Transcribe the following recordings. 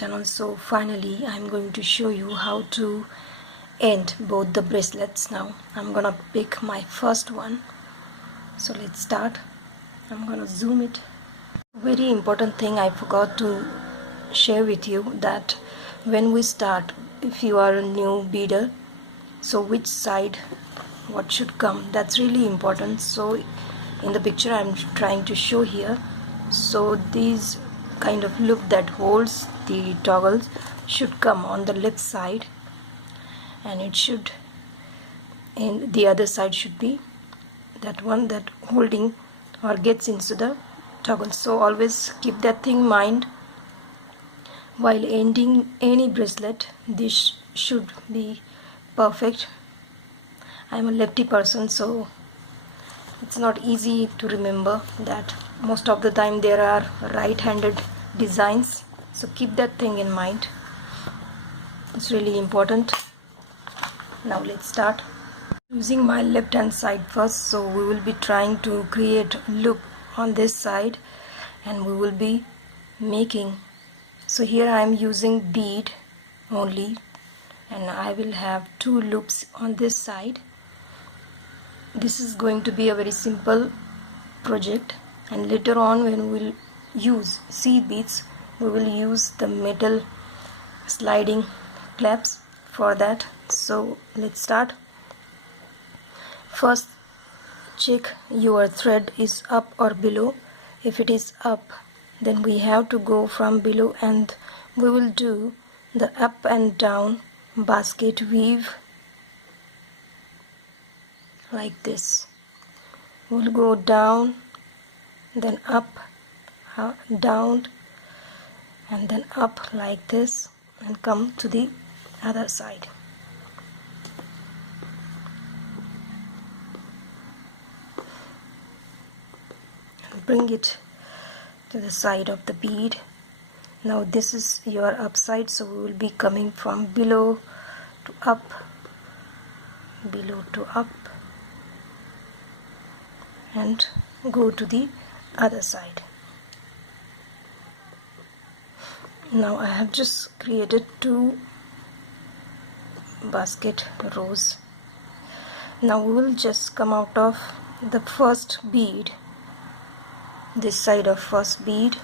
channel. So finally I'm going to show you how to end both the bracelets. Now I'm gonna pick my first one, so let's start. I'm gonna zoom it. Very important thing I forgot to share with you, that when we start, if you are a new beader, so which side what should come, that's really important. So in the picture I'm trying to show here, so these kind of loop that holds the toggles should come on the left side, and it should, and the other side should be that one that holding or gets into the toggle. So always keep that thing in mind while ending any bracelet. This should be perfect. I'm a lefty person, so it's not easy to remember that. Most of the time there are right-handed designs, so keep that thing in mind. It's really important. Now let's start. Using my left hand side first, so we will be trying to create loop on this side, and we will be making, so here I am using bead only, and I will have 2 loops on this side. This is going to be a very simple project, and later on when we will use seed beads, we will use the metal sliding clamps for that. So let's start. First, check your thread is up or below. If it is up, then we have to go from below, and we will do the up and down basket weave like this. We'll go down, then up, down, and then up like this, and come to the other side. And bring it to the side of the bead. Now this is your upside, so we will be coming from below to up, below to up, and go to the other side. Now I have just created 2 basket rows. Now we will just come out of the first bead, this side of first bead,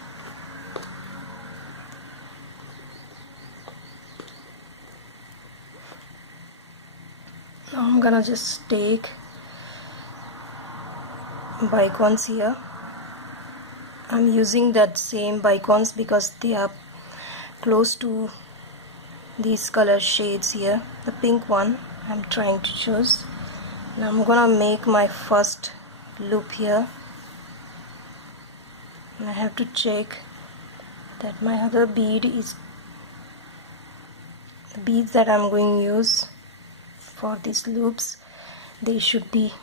now I'm gonna just take bicons here. I'm using that same bicons because they are close to these color shades here. The pink one I'm trying to choose. Now I'm gonna make my first loop here, and I have to check that my other bead is the beads that I'm going to use for these loops. They should be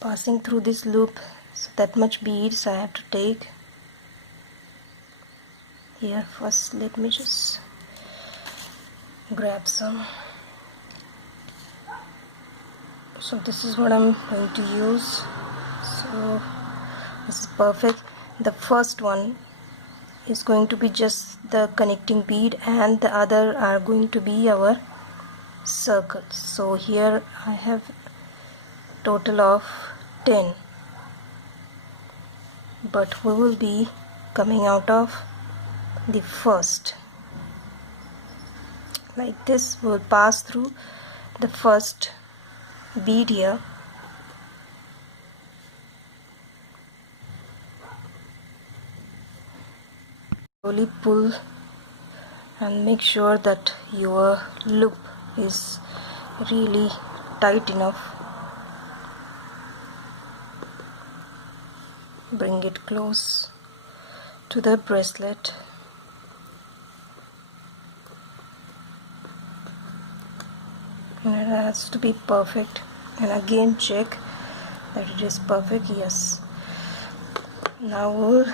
passing through this loop, so that much beads I have to take here. First let me just grab some. So this is what I'm going to use. So this is perfect. The first one is going to be just the connecting bead, and the other are going to be our circles. So here I have total of 10, but we will be coming out of the first like this. We will pass through the first bead here, slowly pull and make sure that your loop is really tight enough. Bring it close to the bracelet, and it has to be perfect, and again check that it is perfect. Yes. Now we'll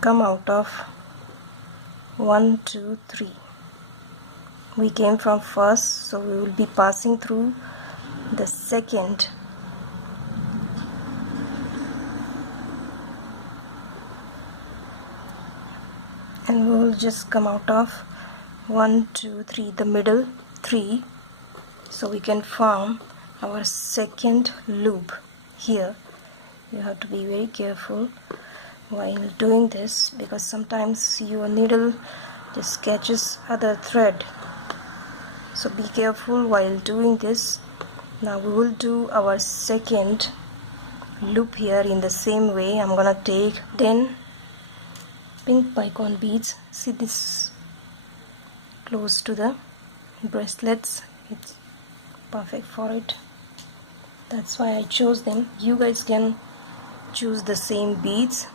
come out of 1 2 3. We came from first, so we will be passing through the second, and we will just come out of 1 2 3, the middle 3, so we can form our second loop here. You have to be very careful while doing this, because sometimes your needle just catches other thread, so be careful while doing this. Now we will do our second loop here in the same way. I'm gonna take 10 pink bicon beads. See this close to the bracelets, it's perfect for it, that's why I chose them. You guys can choose the same beads.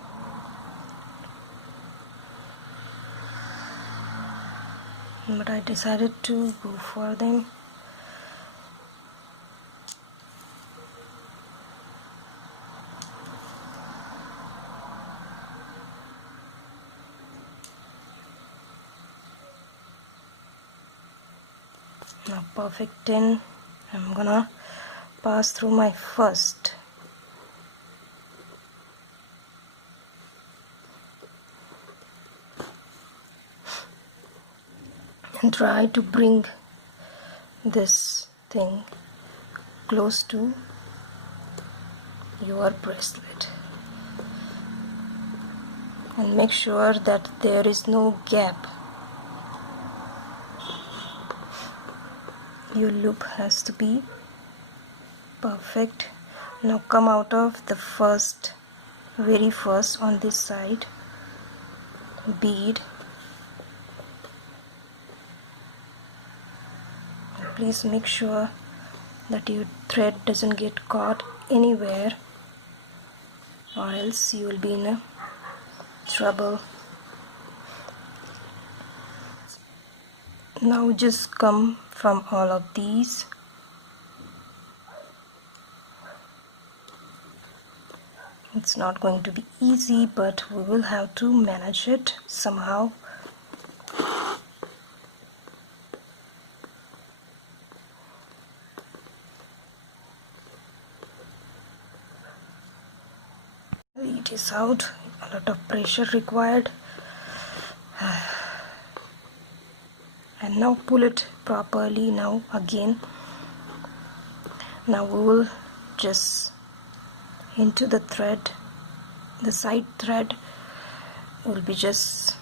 But I decided to go for them. Now perfect 10. I'm gonna pass through my first. And try to bring this thing close to your bracelet. And make sure that there is no gap. Your loop has to be perfect. Now come out of the very first on this side bead. Please make sure that your thread doesn't get caught anywhere, or else you will be in trouble. Now just come from all of these. It's not going to be easy, but we will have to manage it somehow. It is out, a lot of pressure required. And now pull it properly. Now again, now we will just into the thread, the side thread will be just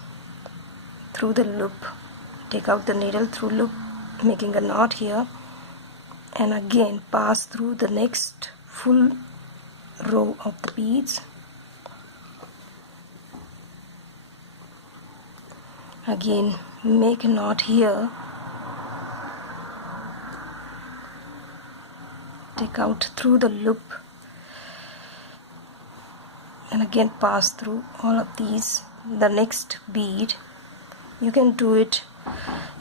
through the loop. Take out the needle through loop, making a knot here, and again pass through the next full row of the beads. Again make a knot here, take out through the loop, and again pass through all of these. The next bead, you can do it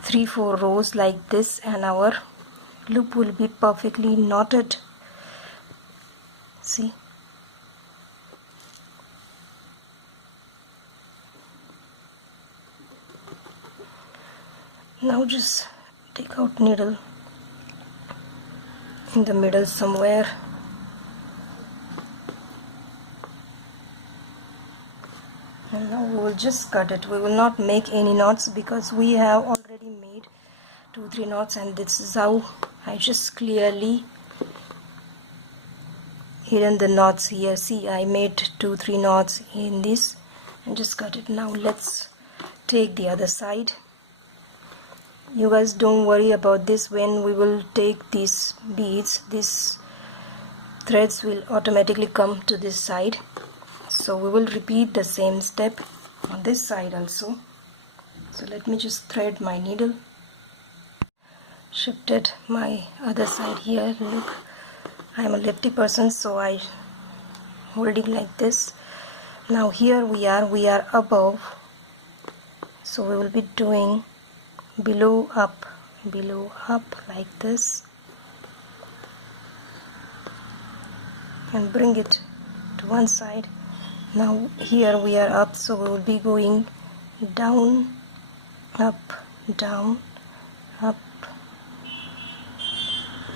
3-4 rows like this, and our loop will be perfectly knotted. See, now just take out needle in the middle somewhere, and now we will just cut it. We will not make any knots because we have already made 2-3 knots, and this is how I just clearly hidden the knots here. See, I made 2-3 knots in this and just cut it. Now let's take the other side. You guys don't worry about this. When we will take these beads, these threads will automatically come to this side, so we will repeat the same step on this side also. So let me just thread my needle, shifted my other side here. Look, I am a lefty person, so I holding like this. Now here we are above, so we will be doing below up like this, and bring it to one side. Now here we are up, so we will be going down, up, down, up,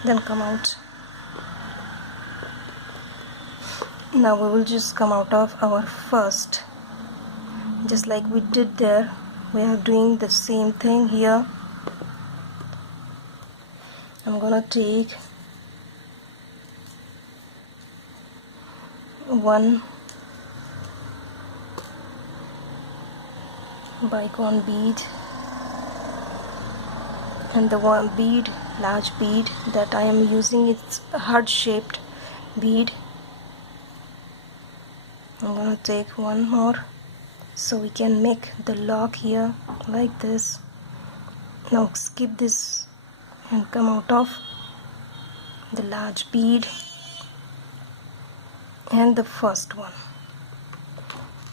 then come out. Now we will just come out of our first, just like we did there we are doing the same thing here. I'm gonna take one bicon bead, and the one bead, large bead that I am using, it's a heart shaped bead. I'm gonna take one more so we can make the lock here like this. Now skip this and come out of the large bead and the first one.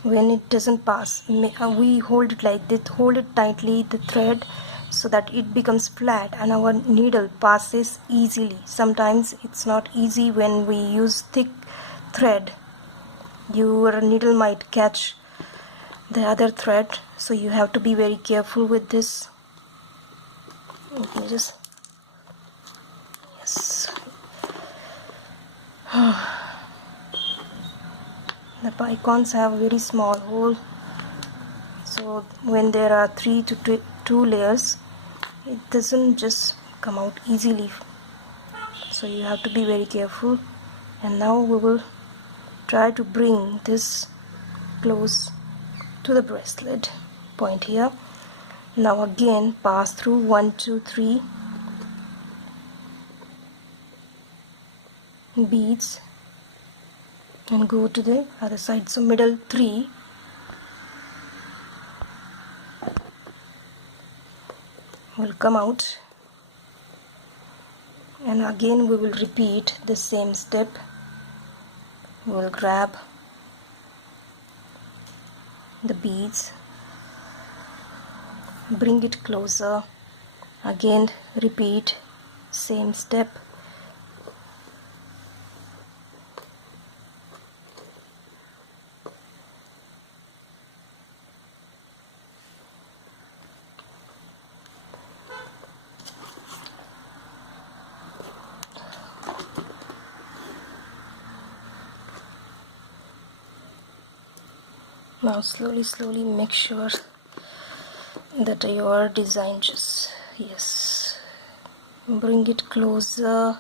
When it doesn't pass, we hold it like this, hold it tightly, the thread, so that it becomes flat and our needle passes easily. Sometimes it's not easy when we use thick thread. Your needle might catch the other thread, so you have to be very careful with this. Okay, just yes. The bicons have a very small hole, so when there are 3 to 2 layers, it doesn't just come out easily, so you have to be very careful. And now we will try to bring this close to the bracelet point here. Now again pass through 1 2 3 beads and go to the other side. So middle 3 will come out, and again we will repeat the same step. We will grab the beads, bring it closer, again repeat same step. Now slowly make sure that your design just, yes, bring it closer.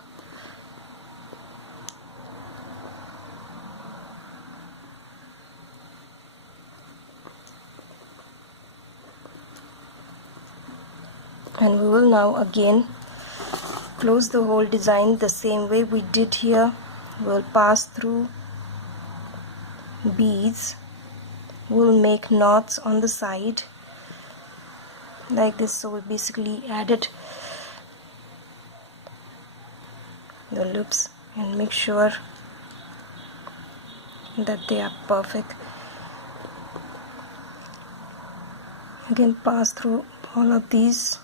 And we will now again close the whole design the same way we did here. We'll pass through beads, we'll make knots on the side like this. So we basically added the loops, and make sure that they are perfect. Again pass through all of these,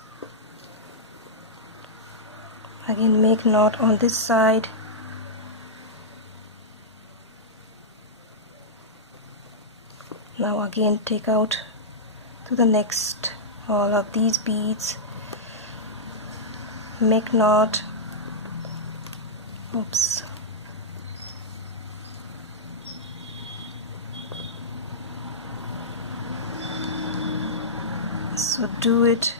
again make knot on this side, now again take out to the next all of these beads, make knot, oops, so do it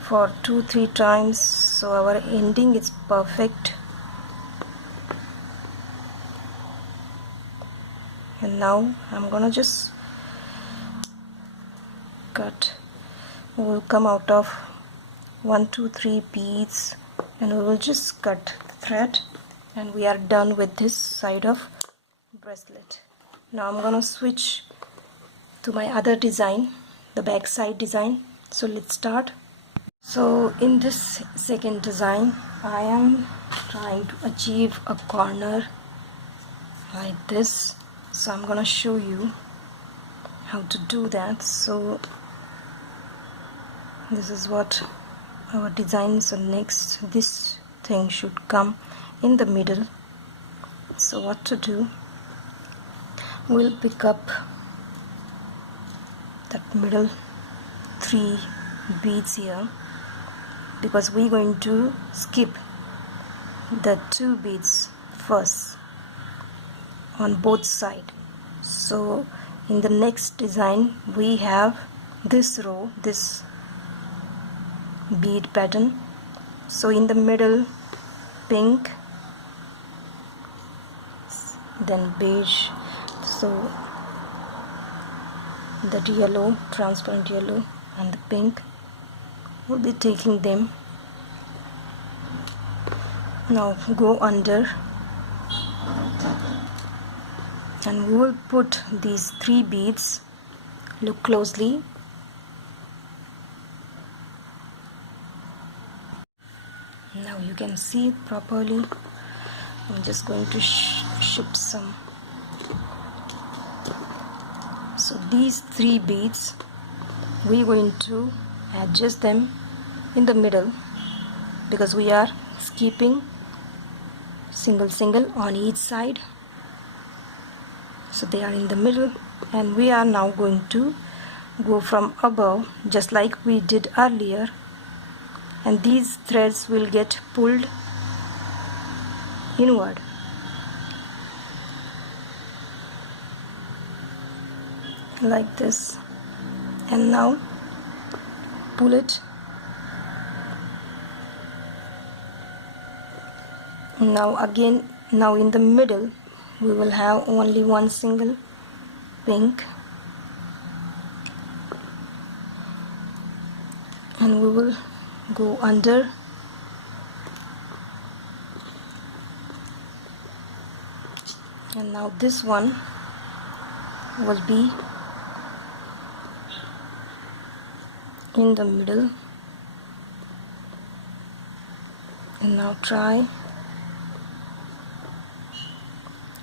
for 2-3 times so our ending is perfect. And now I'm gonna just cut. We will come out of 1 2 3 beads and we will just cut the thread, and we are done with this side of bracelet. Now I'm gonna switch to my other design, the back side design. So let's start. So in this second design I am trying to achieve a corner like this, so I'm gonna show you how to do that. So this is what our design. So next this thing should come in the middle. So what to do, we'll pick up that middle 3 beads here, because we're going to skip the 2 beads first on both sides. So in the next design we have this row, this bead pattern. So in the middle pink, then beige, so that yellow, transparent yellow, and the pink, we'll be taking them. Now go under and we will put these 3 beads. Look closely. Now you can see it properly. I'm just going to shift some. So these 3 beads, we're going to adjust them in the middle because we are skipping single on each side. So they are in the middle, and we are now going to go from above just like we did earlier, and these threads will get pulled inward. Like this, and now pull it. Now again, now in the middle we will have only one single pink, and we will go under and now this one will be in the middle. And now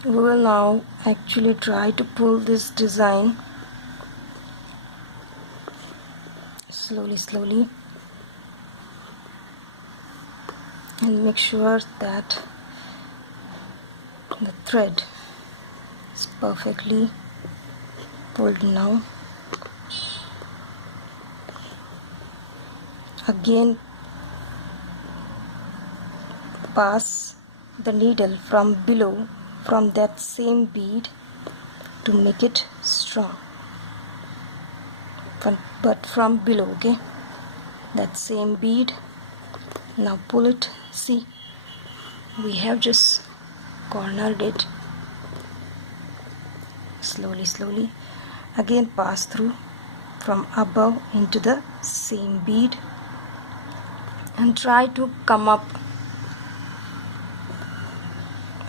we will now actually try to pull this design slowly, and make sure that the thread is perfectly pulled. Now again pass the needle from below, from that same bead, to make it strong, but from below, okay, that same bead. Now pull it. See, we have just cornered it. Slowly again pass through from above into the same bead and try to come up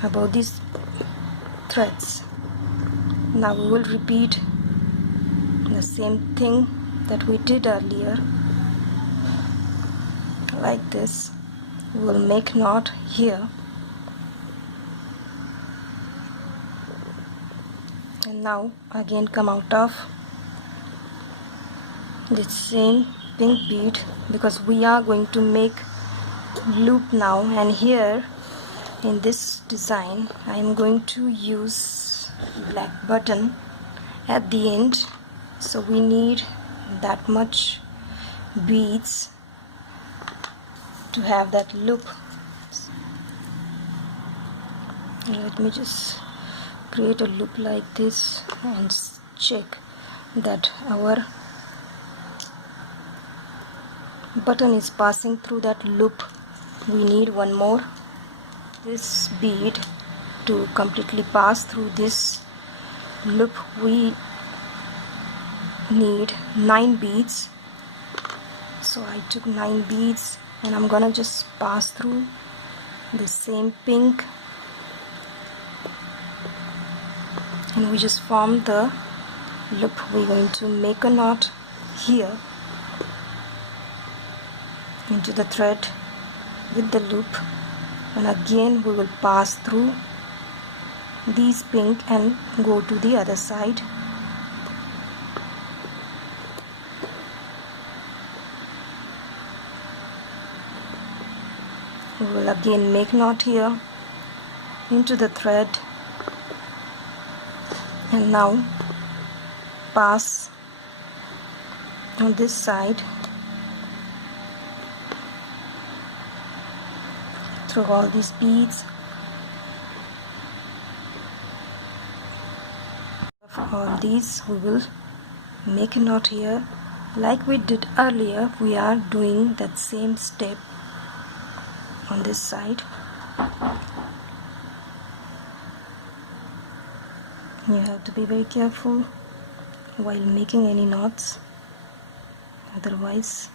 above these threads. Now we will repeat the same thing that we did earlier. Like this, we will make knot here, and now again come out of the same pink bead because we are going to make loop now. And here in this design I am going to use black button at the end, so we need that much beads to have that loop. Let me just create a loop like this and check that our button is passing through that loop. We need one more this bead to completely pass through this loop. We need 9 beads, so I took 9 beads and I'm gonna just pass through the same pink, and we just form the loop. We're going to make a knot here into the thread with the loop, and again we will pass through these pink and go to the other side. We will again make knot here into the thread, and now pass on this side through all these beads. All these we will make a knot here Like we did earlier, we are doing that same step on this side. You have to be very careful while making any knots, otherwise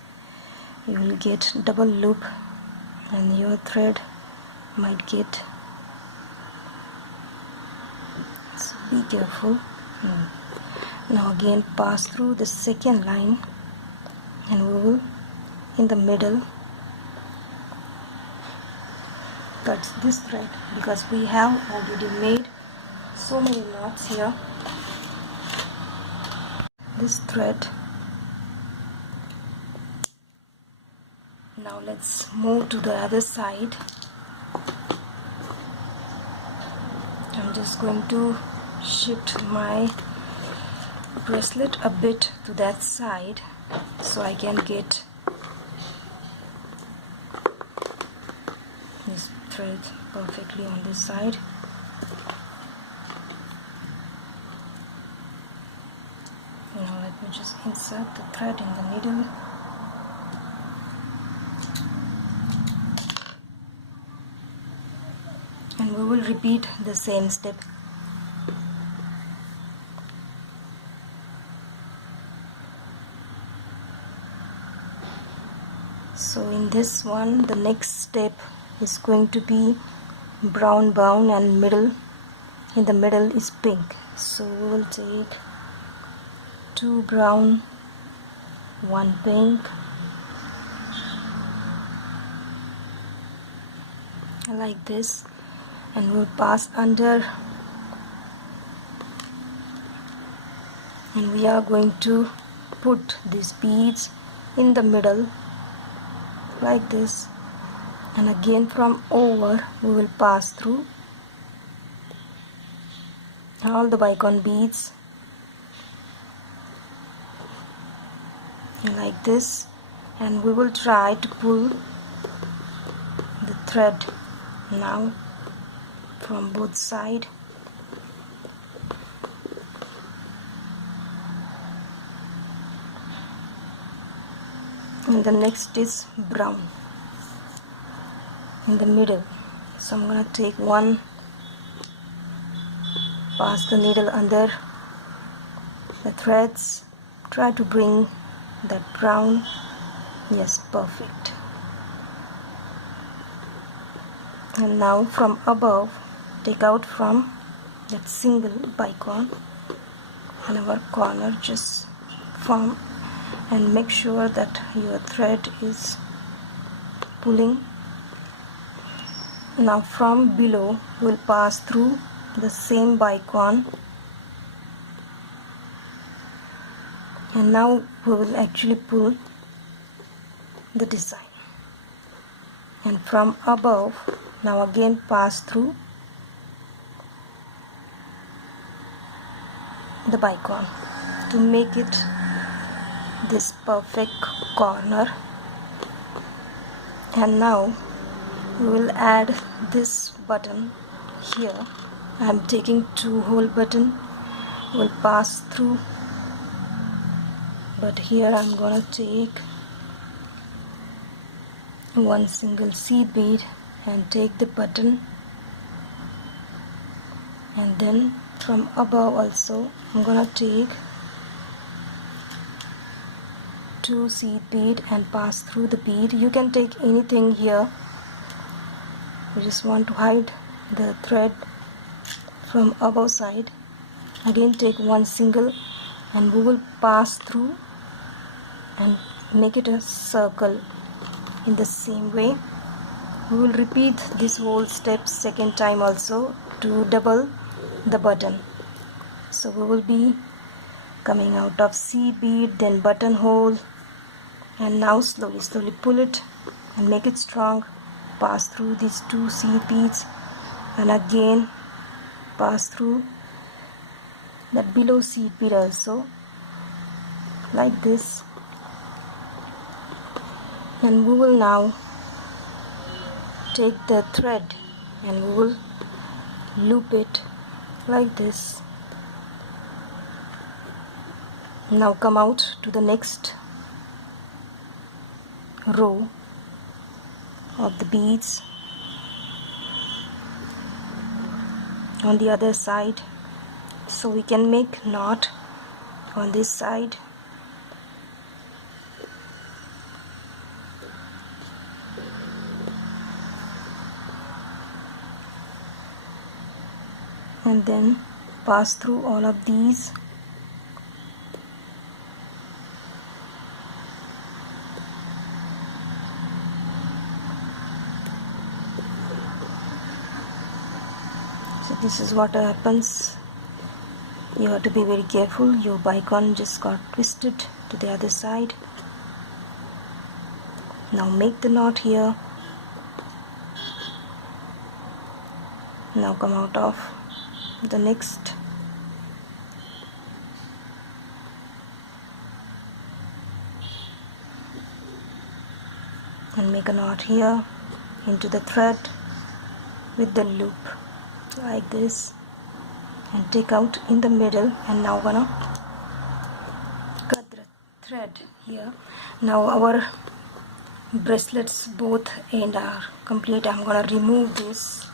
you will get double loop and your thread might get, so be careful. Now again pass through the second line and we will in the middle cut this thread, because we have already made so many knots here. This thread. Now let's move to the other side. I'm just going to shift my bracelet a bit to that side so I can get this thread perfectly on this side. Now let me just insert the thread in the needle. And we will repeat the same step. So in this one, the next step is going to be brown and middle. In the middle is pink. So we will take 2 brown, 1 pink, like this, and we'll pass under, and we are going to put these beads in the middle like this, and again from over we will pass through all the bicon beads like this, and we will try to pull the thread now from both sides. And the next is brown in the middle. So I'm gonna take one, pass the needle under the threads, try to bring that brown. Yes, perfect. And now from above, take out from that single bicon in our corner, just form, and make sure that your thread is pulling. Now from below we'll pass through the same bicon, and now we will actually pull the design. And from above, now again pass through the bicon to make it this perfect corner. And now we will add this button here. I am taking 2 hole button, will pass through, but here I am gonna take 1 single seed bead and take the button, and then from above also I'm gonna take 2 seed bead and pass through the bead. You can take anything here. We just want to hide the thread from above side. Again take 1 single, and we will pass through and make it a circle. In the same way we will repeat this whole step second time also to double the button. So we will be coming out of seed bead, then buttonhole, and now slowly pull it and make it strong. Pass through these 2 seed beads, and again pass through that below seed bead also, like this. And we will now take the thread and we will loop it like this. Now come out to the next row of the beads on the other side, so we can make knot on this side. And then pass through all of these. So this is what happens. You have to be very careful. Your bicon just got twisted to the other side. Now make the knot here. Now come out of the next. And make a knot here into the thread with the loop like this, and take out in the middle. And now gonna cut the thread here. Now our bracelets both end are complete. I'm gonna remove this,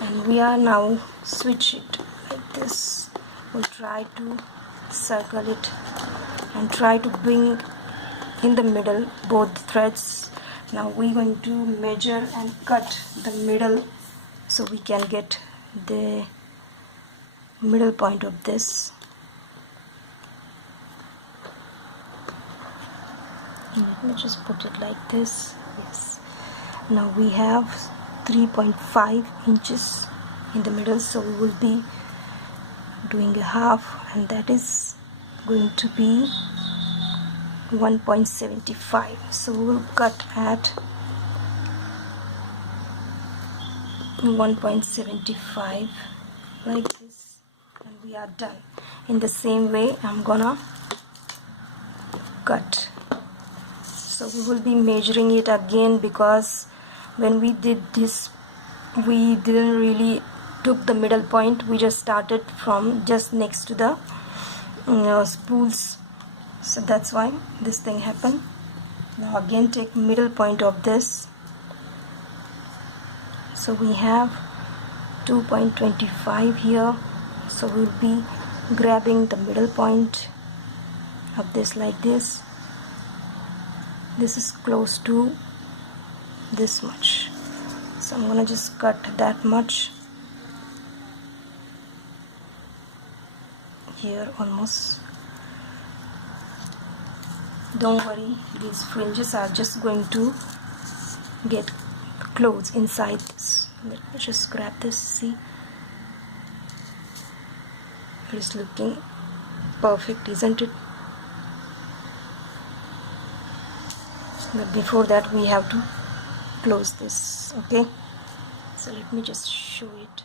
and we are now switch it like this. We'll try to circle it and try to bring in the middle both threads. Now we're going to measure and cut the middle so we can get the middle point of this. Let me just put it like this. Yes. Now we have 3.5 inches in the middle, so we will be doing a half, and that is going to be 1.75. so we will cut at 1.75 like this, and we are done. In the same way I'm gonna cut. So we will be measuring it again, because when we did this we didn't really took the middle point. We just started from just next to the spools, so that's why this thing happened. Now again take middle point of this. So we have 2.25 here, so we'll be grabbing the middle point of this like this. This is close to this much, so I'm gonna just cut that much here almost. Don't worry, these fringes are just going to get close inside this. Let me just grab this. See, it's looking perfect, isn't it? But before that we have to close this. Okay, so let me just show it.